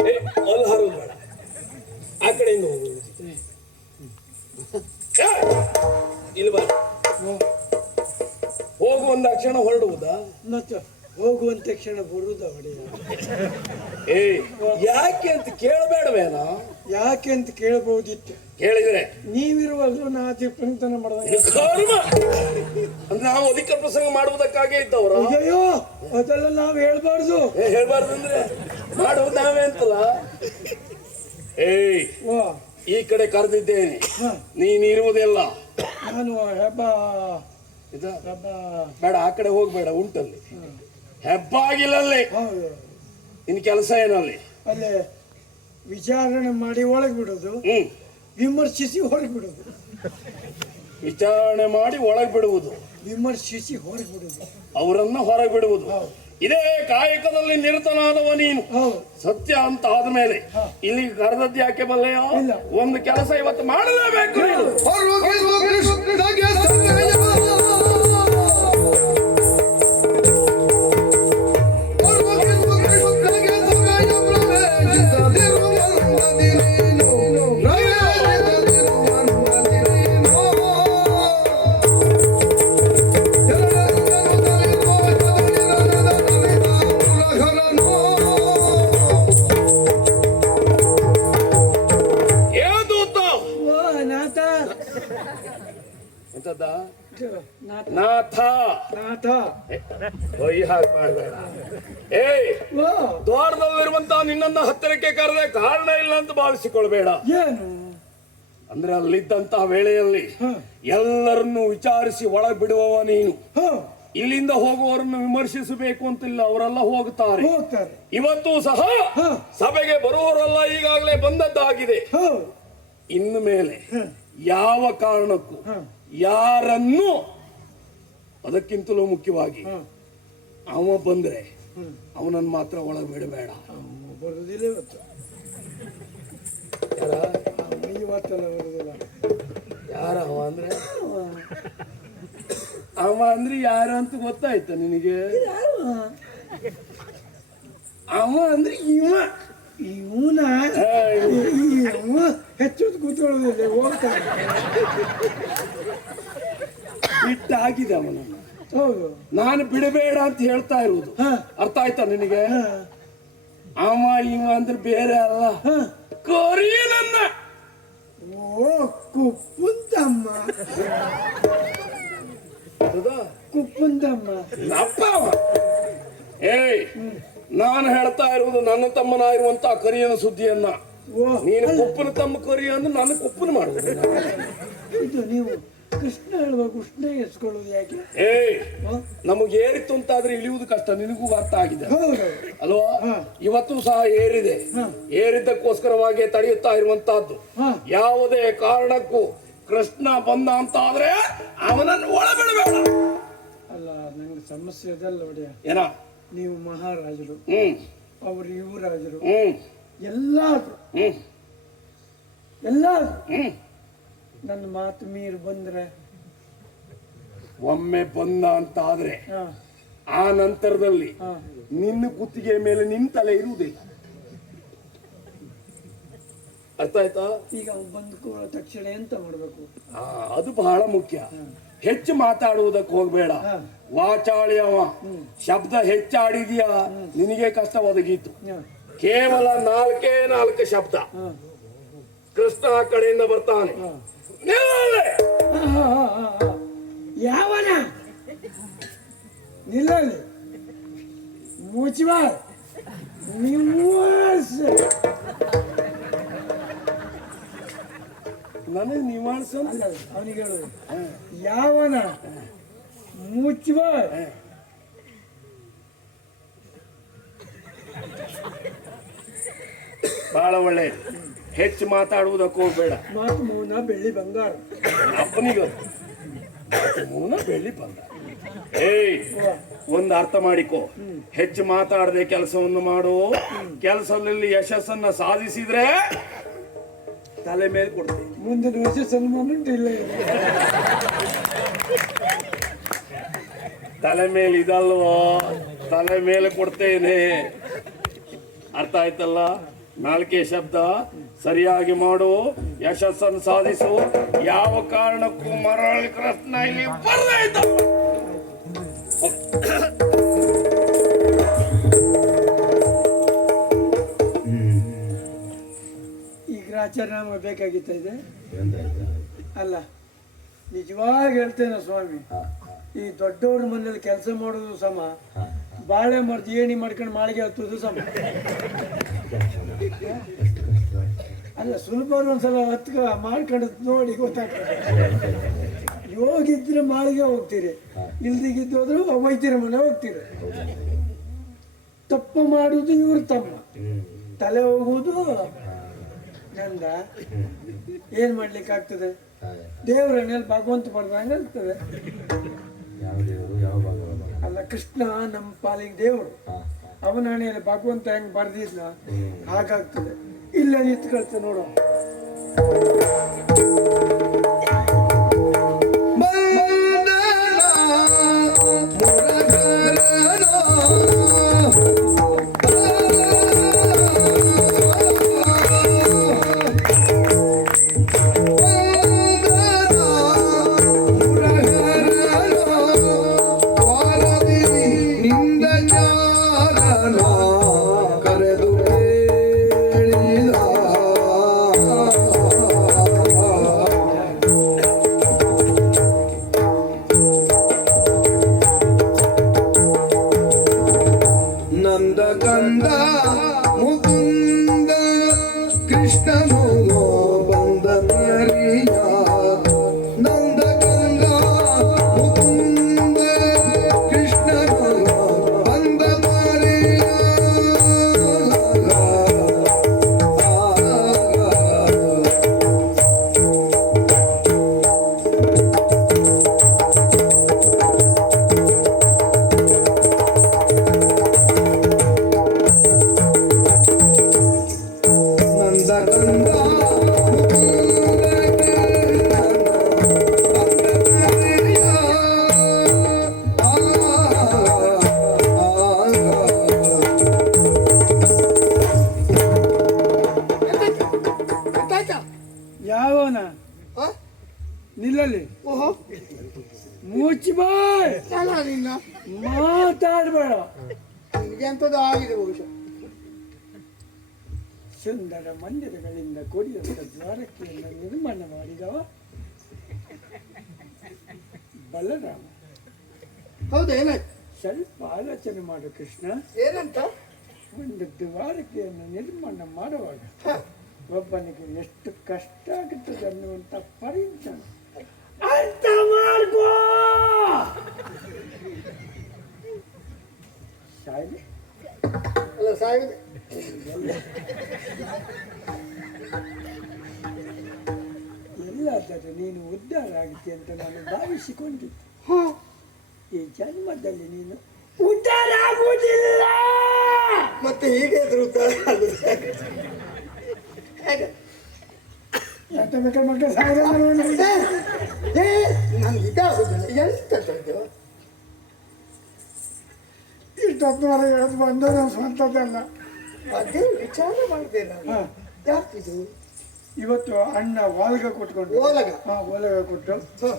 ಅಲ್ಲಿ ಹಾರೋದು ಬೇಡ ಆ ಕಡೆಯಿಂದ ಹೋಗುದು ಇಲ್ಲಿ ಬಾ. ಹೋಗುವ ಕ್ಷಣ ಹೊರಡುವುದಾ? ಮತ್ತೆ ಹೋಗುವಂತ ಕ್ಷಣ ಬರುದ ಒಡೆಯ ಏ ಯಾಕೆ ಅಂತ ಕೇಳಬೇಡವೇನ ಯಾಕೆ ಅಂತ ಕೇಳಬಹುದಿತ್ತು. ಕೇಳಿದ್ರೆ. ನೀವಿರುವಲ್ಲೂ ನಾ ಚಿಂತನೆ ಮಾಡಿದ. ಅಂದ್ರೆ ನಾವು ಅಧಿಕ ಪ್ರಸಂಗ ಮಾಡುವುದಕ್ಕಾಗೇ ಇದ್ದವರು? ಅಯ್ಯೋ ಅದೆಲ್ಲ ನಾವು ಹೇಳ್ಬಾರ್ದು. ಏ ಹೇಳ್ಬಾರ್ದಂದ್ರೆ ಮಾಡುವುದು ನಾವೇ ಅಂತಲ್ಲ ಏಯ್ ಈ ಕಡೆ ಕರೆದಿದ್ದೇನೆ. ನೀನು ಇರುವುದಿಲ್ಲ ನಾನು ಹೆಬ್ಬ. ಇದು? ಹೆಬ್ಬ. ಬೇಡ ಆ ಕಡೆ ಹೋಗ್ಬೇಡ ಉಂಟಲ್ಲಿ. ಹೆಬ್ಬ ಆಗಿಲ್ಲ ಅಲ್ಲಿ ಇನ್ ಕೆಲಸ ಏನಲ್ಲಿ? ಅಲ್ಲೇ ವಿಚಾರಣೆ ಮಾಡಿ ಒಳಗೆ ಬಿಡೋದು ಹ್ಮ್. ವಿಮರ್ಶಿಸಿ ಹೊರಗೆ ಬಿಡೋದು ವಿಚಾರಣೆ ಮಾಡಿ ಒಳಗೆ ಬಿಡುವುದು ವಿಮರ್ಶಿಸಿ ಹೊರಗೆ ಬಿಡೋದು ಅವರನ್ನ ಹೊರಗೆ ಬಿಡುವುದು. ಇದೇ ಕಾಯಕದಲ್ಲಿ ನಿರತನಾದವ ನೀನು ಸತ್ಯ ಅಂತ ಆದ್ಮೇಲೆ ಇಲ್ಲಿ ಕರೆದದ್ದು ಯಾಕೆ ಬಲ್ಲೆಯೋ. ಒಂದು ಕೆಲಸ ಇವತ್ತು ಮಾಡಲೇಬೇಕು ನಿನ್ನನ್ನ ಹತ್ತಿರಕ್ಕೆ ಕರೆದ ಕಾರಣ ಇಲ್ಲ ಅಂತ ಭಾವಿಸಿಕೊಳ್ಬೇಡ. ಏನು? ಅಂದ್ರೆ ಅಲ್ಲಿದ್ದಂತಹ ವೇಳೆಯಲ್ಲಿ ಎಲ್ಲರನ್ನು ವಿಚಾರಿಸಿ ಒಳ ಬಿಡುವವ ನೀನು ಇಲ್ಲಿಂದ ಹೋಗುವವರನ್ನು ವಿಮರ್ಶಿಸಬೇಕು ಅಂತಿಲ್ಲ ಅವರೆಲ್ಲ ಹೋಗುತ್ತಾರೆ. ಇವತ್ತು ಸಹ ಸಭೆಗೆ ಬರುವವರೆಲ್ಲ ಈಗಾಗಲೇ ಬಂದದ್ದಾಗಿದೆ. ಇನ್ನು ಮೇಲೆ ಯಾವ ಕಾರಣಕ್ಕೂ ಯಾರನ್ನು ಅದಕ್ಕಿಂತಲೂ ಮುಖ್ಯವಾಗಿ ಅವ ಬಂದ್ರೆ ಅವನನ್ನು ಮಾತ್ರ ಒಳಗೆ ಬಿಡಬೇಡ. ಬರುದಿಲ್ಲ ಇವತ್ತು. ಅವ್ನು ಇವತ್ತೆಲ್ಲ ಬರುದಿಲ್ಲ. ಯಾರ ಅವ ಅಂದ್ರೆ? ಅವ ಅಂದ್ರೆ ಯಾರು ಅಂತ ಗೊತ್ತಾಯ್ತ ನಿನಗೆ? ಅವ ಅಂದ್ರೆ ಇವ. ಇವನ? ಇವ. ಹೆಚ್ಚು ಕೂತ್ಕೊಳ್ಳೋದಿಲ್ಲ ಹೋಗ್ತಾನೆ ಬಿಟ್ಟಾಗಿದೆ ಅವನನ್ನು ಹೌದು. ನಾನು ಬಿಡಬೇಡ ಅಂತ ಹೇಳ್ತಾ ಇರುವುದು. ಹ. ಅರ್ಥ ಆಯ್ತಾ ನಿನಗೆ? ಅವ ಇವ ಅಂದ್ರೆ ಬೇರೆ ಅಲ್ಲ. ಕೋರಿ ಕೊರಿಯನನ್ನ ಓ ಕುಪ್ಪುಂತಮ್ಮ ಕುಪ್ಪುಂದಮ್ಮ. ಕುಪ್ಪುಂತಮ್ಮ ಅಪ್ಪ ಏಯ್ ನಾನು ಹೇಳ್ತಾ ಇರುವುದು ನನ್ನ ತಮ್ಮನಾಗಿರುವಂತ ಕರಿಯನ ಸುದ್ದಿಯನ್ನ. ನೀನು ಕುಪ್ಪನ ತಮ್ಮ ಕರಿಯನ್ನು ನನ್ನ ಕುಪ್ಪನ ಮಾಡುವುದು. ಇದು ನೀವು ಕೃಷ್ಣ ಹೇಳುವ ಕೃಷ್ಣ ಎಸ್ಕೊಳ್ಳೋದು ಯಾಕೆ ಏ? ನಮಗೆ ಏರಿತ್ತು ಅಂತಾದ್ರೆ ಇಳಿಯುವುದು ಕಷ್ಟ. ನಿನಗೂ ಅರ್ಥ ಆಗಿದೆ. ಹೌದು. ಅಲ್ವಾ? ಇವತ್ತು ಸಹ ಏರಿದೆ. ಏರಿದ್ದಕ್ಕೋಸ್ಕರವಾಗಿ ತಡೆಯುತ್ತಾ ಇರುವಂತಹದ್ದು. ಯಾವುದೇ ಕಾರಣಕ್ಕೂ ಕೃಷ್ಣ ಬಂದ ಅಂತ ಆದ್ರೆ ಅವನನ್ನು ಒಳಬಿಡಬೇಡ. ಅಲ್ಲ ನಂಗೆ ಸಮಸ್ಯೆ ಇದೆಲ್ಲ ಒಡೆಯ. ಏನ? ನೀವು ಮಹಾರಾಜರು. ಹ್ಮ್. ಅವರು ಯುವರಾಜರು. ಹ್ಮ್. ಎಲ್ಲಾದ್ರು. ಹ್ಮ್. ಎಲ್ಲಾದ್ರು. ಹ್ಮ್. ನನ್ನ ಮಾತು ಮೀರಿ ಬಂದ್ರೆ? ಒಮ್ಮೆ ಬಂದ ಅಂತ ಆದ್ರೆ ಆ ನಂತರದಲ್ಲಿ ನಿನ್ನ ಕುತ್ತಿಗೆ ಮೇಲೆ ನಿನ್ ತಲೆ ಇರುವುದಿಲ್ಲ ಅರ್ಥ ಆಯ್ತಾ ಈಗ ಅವ್ನು ಬಂದು ಕೂಡೋ ತಕ್ಷಣ ಎಂತ ಮಾಡಬೇಕು? ಆ, ಅದು ಬಹಳ ಮುಖ್ಯ. ಹೆಚ್ಚು ಮಾತಾಡುವುದಕ್ಕೆ ಹೋಗ್ಬೇಡ. ವಾಚಾಳಿ ಅವ. ಶಬ್ದ ಹೆಚ್ಚಾಡಿದ್ಯಾ? ನಿನಗೆ ಕಷ್ಟ ಒದಗಿತ್ತು ಹ. ಕೇವಲ ನಾಲ್ಕೇ ನಾಲ್ಕು ಶಬ್ದ. ಹ. ಕೃಷ್ಣ ಆ ಕಡೆಯಿಂದ ಬರ್ತಾನೆ. ಹ. ನಿಲ್ಲಲೆ! ಹ, ಹ, ಹ, ಹ. ಯಾವನ ನಿಲ್ಲಲ್ಲಿ ಮುಚ್ಚುವ ನಿವಾಸ ನನಗೆ ನಿವಾಳಿಸ ಅಲ್ಲ ಅವನಿಗೆ ಹೇಳುದು ಯಾವನ ಮುಚ್ಚುವ ಬಹಳ ಒಳ್ಳೆ ಹೆಚ್ಚು ಮಾತಾಡುವುದಕ್ಕೂ ಬೇಡ. ಮಾತು ಮೌನ ಬೆಳ್ಳಿ ಬಂಗಾರ. ಅಪ್ಪನಿಗೆ ಮೌನ ಬೆಳ್ಳಿ ಬಂಗಾರ. ಏಯ್ ಒಂದು ಅರ್ಥ ಮಾಡಿಕೋ. ಹೆಚ್ಚು ಮಾತಾಡದೆ ಕೆಲಸವನ್ನು ಮಾಡು. ಕೆಲಸದಲ್ಲಿ ಯಶಸ್ಸನ್ನ ಸಾಧಿಸಿದ್ರೆ ತಲೆ ಮೇಲೆ ಕೊಡ್ತೀನಿ. ಮುಂದಿನ ವರ್ಷ ಸನ್ಮಾನ ಇಲ್ಲ. ತಲೆ ಮೇಲೆ ಇದಲ್ವೋ? ತಲೆ ಮೇಲೆ ಕೊಡ್ತೇನೆ. ಅರ್ಥ ಆಯ್ತಲ್ಲ? ನಾಲ್ಕೇ ಶಬ್ದ. ಸರಿಯಾಗಿ ಮಾಡು ಯಶಸ್ಸನ್ನು ಸಾಧಿಸು. ಯಾವ ಕಾರಣಕ್ಕೂ ಮರಳಿ ಕೃಷ್ಣ ಇಲ್ಲಿ ಬರಲಾಯ್ತು ಈಗ ಈ ನಮಗೆ ಬೇಕಾಗಿತ್ತ ಇದೆ. ಅಲ್ಲ ನಿಜವಾಗಿ ಹೇಳ್ತೇನೆ ಸ್ವಾಮಿ ಈ ದೊಡ್ಡವ್ರ ಮನೇಲಿ ಕೆಲಸ ಮಾಡೋದು ಸಮ ಬಾಳೆ ಮರ್ದು ಏಣಿ ಮಾಡ್ಕೊಂಡು ಮಾಳಿಗೆ ಹತ್ತೋದು ಸಮ. ಅಲ್ಲ ಸುಲಭ ಒಂದ್ಸಲ ಹತ್ತು ಮಾಡ್ಕೊಂಡು ನೋಡಿ ಗೊತ್ತಾಗ್ತದೆ. ಯೋಗಿದ್ರೆ ಮಾಳಿಗೆ ಹೋಗ್ತೀರಿ ಇಲ್ದಿಗಿದ್ದು ಹೋದ್ರೆ ವೈದ್ಯರ ಮನೆ ಹೋಗ್ತೀರಿ. ತಪ್ಪು ಮಾಡುವುದು ಇವ್ರ ತಮ್ಮ. ತಲೆ ಹೋಗುವುದು ಗಂಧ ಏನ್ ಮಾಡ್ಲಿಕ್ಕೆ ಆಗ್ತದೆ? ದೇವರ ಮೇಲೆ ಭಗವಂತ ಪಡ್ದಂಗೆ ಆಗ್ತದೆ ಅಲ್ಲ ಕೃಷ್ಣ ನಮ್ಮ ಪಾಲಿಗೆ ದೇವರು. ಅವನ ಹಣೆಯಲ್ಲಿ ಭಗವಂತ ಹೆಂಗ್ ಬರ್ದಿದ್ನ? ಹಾಗಾಗ್ತದೆ. ಇಲ್ಲ ನಿಂತ್ಕೊಳ್ತೆ ನೋಡು. ಮಾತಾಡ್ಬೇಡ ಎಂಥದ್ದು ಆಗಿದೆ ಬಹುಶಃ? ಸುಂದರ ಮಂದಿರಗಳಿಂದ ಕೂಡಿದಂಥ ದ್ವಾರಕೆಯನ್ನು ನಿರ್ಮಾಣ ಮಾಡಿದವ ಬಲರಾಮ. ಹೌದು ಸ್ವಲ್ಪ ಆಲೋಚನೆ ಮಾಡು ಕೃಷ್ಣ. ಏನಂತ? ಒಂದು ದ್ವಾರಕೆಯನ್ನು ನಿರ್ಮಾಣ ಮಾಡುವಾಗ. ಒಬ್ಬನಿಗೆ ಎಷ್ಟು ಕಷ್ಟ ಆಗುತ್ತದೆ ಅನ್ನುವಂಥ ಪರಿಜ್ಞಾನ ಅರ್ಥ ಮಾಡ್ಕೋ! ಸಾಯ್ಲಿ. ಅಲ್ಲ ಸಾಗಿದೆ ಎಲ್ಲಾದರೂ ನೀನು ಉದ್ಧಾರ ಆಗುತ್ತೆ ಅಂತ ನಾನು ಭಾವಿಸಿಕೊಂಡಿದ್ದೆ. ಹ. ಈ ಜನ್ಮದಲ್ಲಿ ನೀನು ಉದ್ಧಾರ ಆಗುವುದಿಲ್ಲ! ಮತ್ತೆ ಹೀಗೆ ಉದ್ಧಾರ ಆಗುತ್ತೆ? ಎಂತ ಬೇಕಾದ್ರೆ ಮಕ್ಕಳು. ಏ, ನನ್ಗೆ ಇದಾಗುದಿಲ್ಲ. ಎಂತದ್ದು ನಮ್ಮ ಸ್ವಂತದ್ದಲ್ಲ ಅದೇ ವಿಚಾರ ಮಾಡಿದೆ ನಾನು. ಯಾಕಿದು ಇವತ್ತು ಅಣ್ಣ ವಾಲ್ಗ ಕೊಟ್ಕೊಂಡು. ಒಳಗ ಹಾ ಓಲಗ ಕೊಟ್ಟು.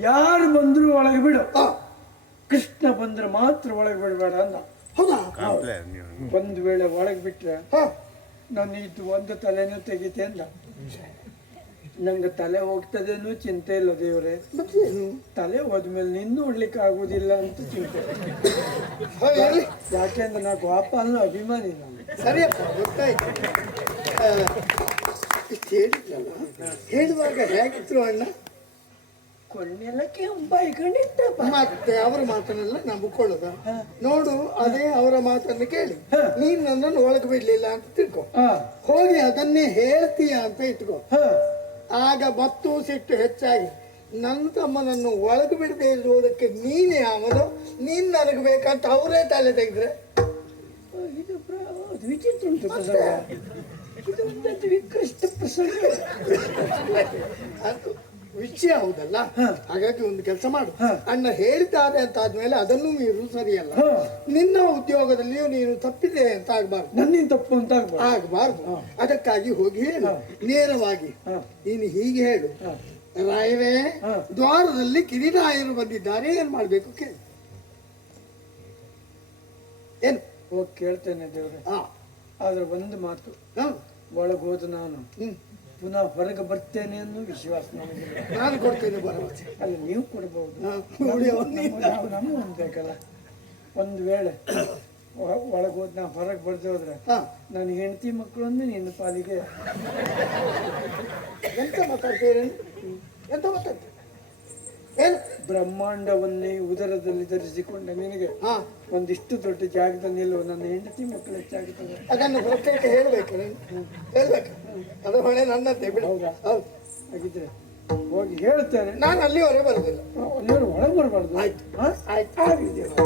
ಯಾರು ಬಂದ್ರು ಒಳಗೆ ಬಿಡು. ಕೃಷ್ಣ ಬಂದ್ರೆ ಮಾತ್ರ ಒಳಗೆ ಬಿಡಬೇಡ ಅಂದ. ಹೌದಾ? ಒಂದು ವೇಳೆ ಒಳಗೆ ಬಿಟ್ರೆ ಹ. ನಾನು ಇದು ಒಂದು ತಲೆನೂ ತೆಗಿತೆ ಅಂದ. ನಂಗೆ ತಲೆ ಹೋಗ್ತದೇನೂ ಚಿಂತೆ ಇಲ್ಲ ದೇವರೇ. ತಲೆ ಹೋದ್ಮೇಲೆ ನಿನ್ನೂ ಉಡ್ಲಿಕ್ಕೆ ಆಗುದಿಲ್ಲ ಅಂತ ಚಿಂತೆ. ಯಾಕೆಂದ್ರೆ ನಾ ಗೋಪಾಲನ ಅಭಿಮಾನಿ ನಾನು. ಸರಿಯಪ್ಪ ಗೊತ್ತಾಯ್ತು. ಇಷ್ಟು ಹೇಳಿದ್ರಲ್ಲ ಹೇಳುವಾಗ ಹೇಗಿದ್ರು ಅಣ್ಣ? ಕೊನೆಲಕ್ಕೆ ಬೈಕೊಂಡಿದ್ದಪ್ಪ ಮತ್ತೆ ಅವರ ಮಾತನ್ನೆಲ್ಲ ನಂಬಿಕೊಳ್ಳುದ ನೋಡು ಅದೇ ಅವರ ಮಾತನ್ನು ಕೇಳಿ. ನೀನ್ ನನ್ನನ್ನು ಒಳಗೆ ಬಿಡ್ಲಿಲ್ಲ ಅಂತ ತಿಳ್ಕೊ. ಹೋಗಿ ಅದನ್ನೇ ಹೇಳ್ತೀಯ ಅಂತ ಇಟ್ಕೋ. ಆಗ ಬತ್ತು ಸಿಟ್ಟು ಹೆಚ್ಚಾಗಿ ನನ್ನ ತಮ್ಮನನ್ನು ಒಳಗೆ ಬಿಡದೆ ಇರುವುದಕ್ಕೆ ನೀನೇ ಅವನು ನೀನು ನನಗೆ ಬೇಕಂತ ಅವರೇ ತಲೆ ತೆಗೆದ್ರೆ ಇದು ಪ್ರ- ಅದು ವಿಚಿತ್ರ ಉಂಟು ಪ್ರಸಂಗ ಇದು ಒಂದು ವಿಕೃಷ್ಟ ಪ್ರಸಂಗ ಅದು ವಿಷಯ ಹೌದಲ್ಲ ಹ. ಹಾಗಾಗಿ ಒಂದು ಕೆಲಸ ಮಾಡು ಹ. ಅಣ್ಣ ಹೇಳಿದ್ದಾರೆ ಅಂತ ಆದ್ಮೇಲೆ ಅದನ್ನು ಮೀರು ಸರಿಯಲ್ಲ ಹ. ನಿನ್ನ ಉದ್ಯೋಗದಲ್ಲಿಯೂ ನೀನು ತಪ್ಪಿದೆ ಅಂತ ಆಗ್ಬಾರ್ದು ನನ್ನಿಂದ ತಪ್ಪು ಅಂತ ಆಗ್ಬಾರ್ದು. ಆಗಬಾರ್ದು ಹ. ಅದಕ್ಕಾಗಿ ಹೋಗಿ ಹೇಳು ಹ. ನೇರವಾಗಿ ಹ. ನೀನು ಹೀಗೆ ಹೇಳು ಹ. ರಾಯವೇ. ದ್ವಾರದಲ್ಲಿ ಕಿರಿರಾಯರು ಬಂದಿದ್ದಾರೆ ಏನ್ ಮಾಡ್ಬೇಕು ಕೇಳಿ. ಏನು? ಹೋಗಿ ಕೇಳ್ತೇನೆ ದೇವ್ರೆ. ಆದ್ರೆ ಒಂದು ಮಾತು. ಒಳಗೋದು ಒಳಗೆ ಹೋದ ನಾನು. ಪುನಃ ಹೊರಗೆ ಬರ್ತೇನೆ ಅನ್ನೋ ವಿಶ್ವಾಸ ನಾನು ಕೊಡ್ತೇನೆ ಭರವಸೆ. ಅಲ್ಲ ನೀವು ಕೊಡ್ಬೋದು. ಹ, ನೋಡಿ ಅವ್ನು ನೀನು. ನಮಗೂ ಒಂದು ಬೇಕಲ್ಲ. ಒಂದು ವೇಳೆ ಒಳಗೆ ಹೋದ್ ನಾ ಹೊರಗೆ ಬರ್ದೋದ್ರೆ. ನನ್ನ ಹೆಂಡತಿ ಮಕ್ಕಳನ್ನು ನಿನ್ನ ಪಾಲಿಗೆ ಎಂತ ಮಾತಾಡ್ತೀರಿ ಎಂತ ಗೊತ್ತಾಯ್ತು? ಏನು? ಬ್ರಹ್ಮಾಂಡವನ್ನೇ ಉದರದಲ್ಲಿ ಧರಿಸಿಕೊಂಡ ನಿನಗೆ ಹಾ. ಒಂದಿಷ್ಟು ದೊಡ್ಡ ಜಾಗದಲ್ಲಿ ನಿಲ್ಲುವ ನನ್ನ ಹೆಂಡತಿ ಮಕ್ಕಳು ಹೆಚ್ಚಾಗುತ್ತದೆ ಅದನ್ನು ಪ್ರತ್ಯೇಕ ಹೇಳ್ಬೇಕು ನೀನು? ಹೇಳ್ಬೇಕು. ಅದು ಹೊಣೆ ನನ್ನದೇ ಬಿಡು. ಹೌದಾ? ಹೌದು. ಹಾಗಿದ್ರೆ ಹೋಗಿ ಹೇಳ್ತೇನೆ ನಾನು ಅಲ್ಲಿವರೆಗೆ ಬರುದಿಲ್ಲ. ನೀವು ಒಳಗೆ ಬರಬಾರ್ದು. ಆಯ್ತು. ಆಯ್ತು. ದೇವ್ರೆ.